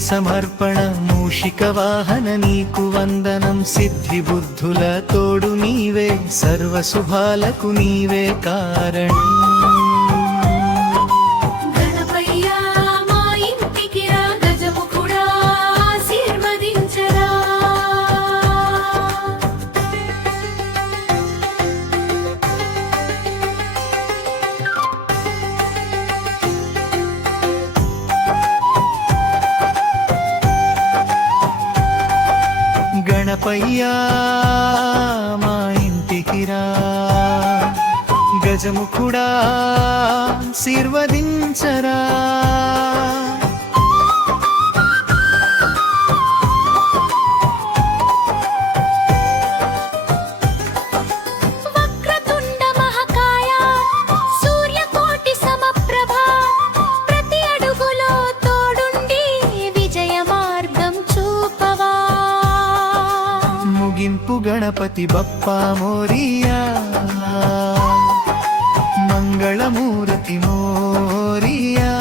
సమర్పణ మూషిక వాహన నీకు వందనం సిద్ధి బుద్ధుల తోడు నీవే సర్వ శుభాలకు నీవే కారణం గణపయ్యా మా ఇంటికి రా గజముఖుడా ఆశీర్వదించరా గణపతి బప్పా మోరియా మంగళమూర్తి మోరియా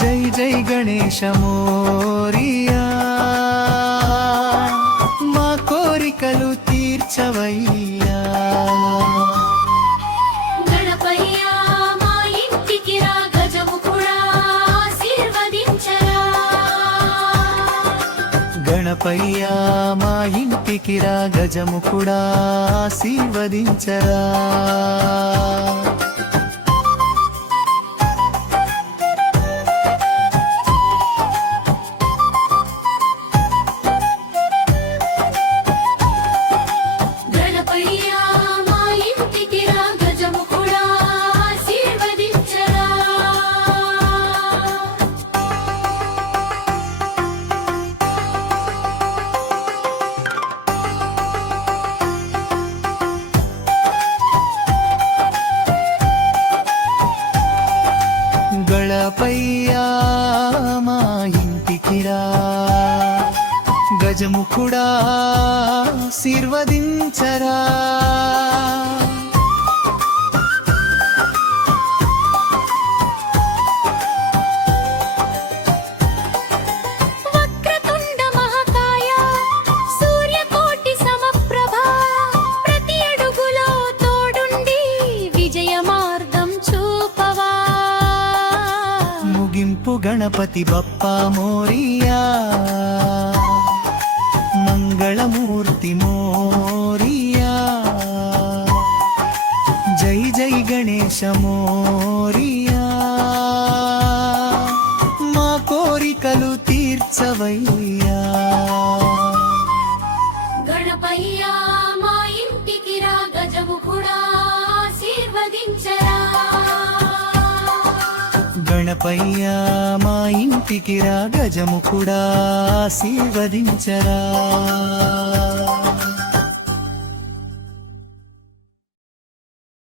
జై జై గణేశ మోరియా మా కోరికలు తీర్చవయ్యా గణపయ్యా మా ఇంటికి రా గజముఖుడా ఆశీర్వదించరా గణపయ్యా మా ఇంటికి రా గజముఖుడా ఆశీర్వదించరా గణపతి బప్పా మోరియా మంగళమూర్తి మోరియా జై జై గణేశ మోరియా మా కోరికలు తీర్చవయ్యా గణపయ్యా మా ఇంటికి రా గజముఖుడా ఆశీర్వదించరా గణపయ్యా మా ఇంటికి రా గజముఖుడా ఆశీర్వదించరా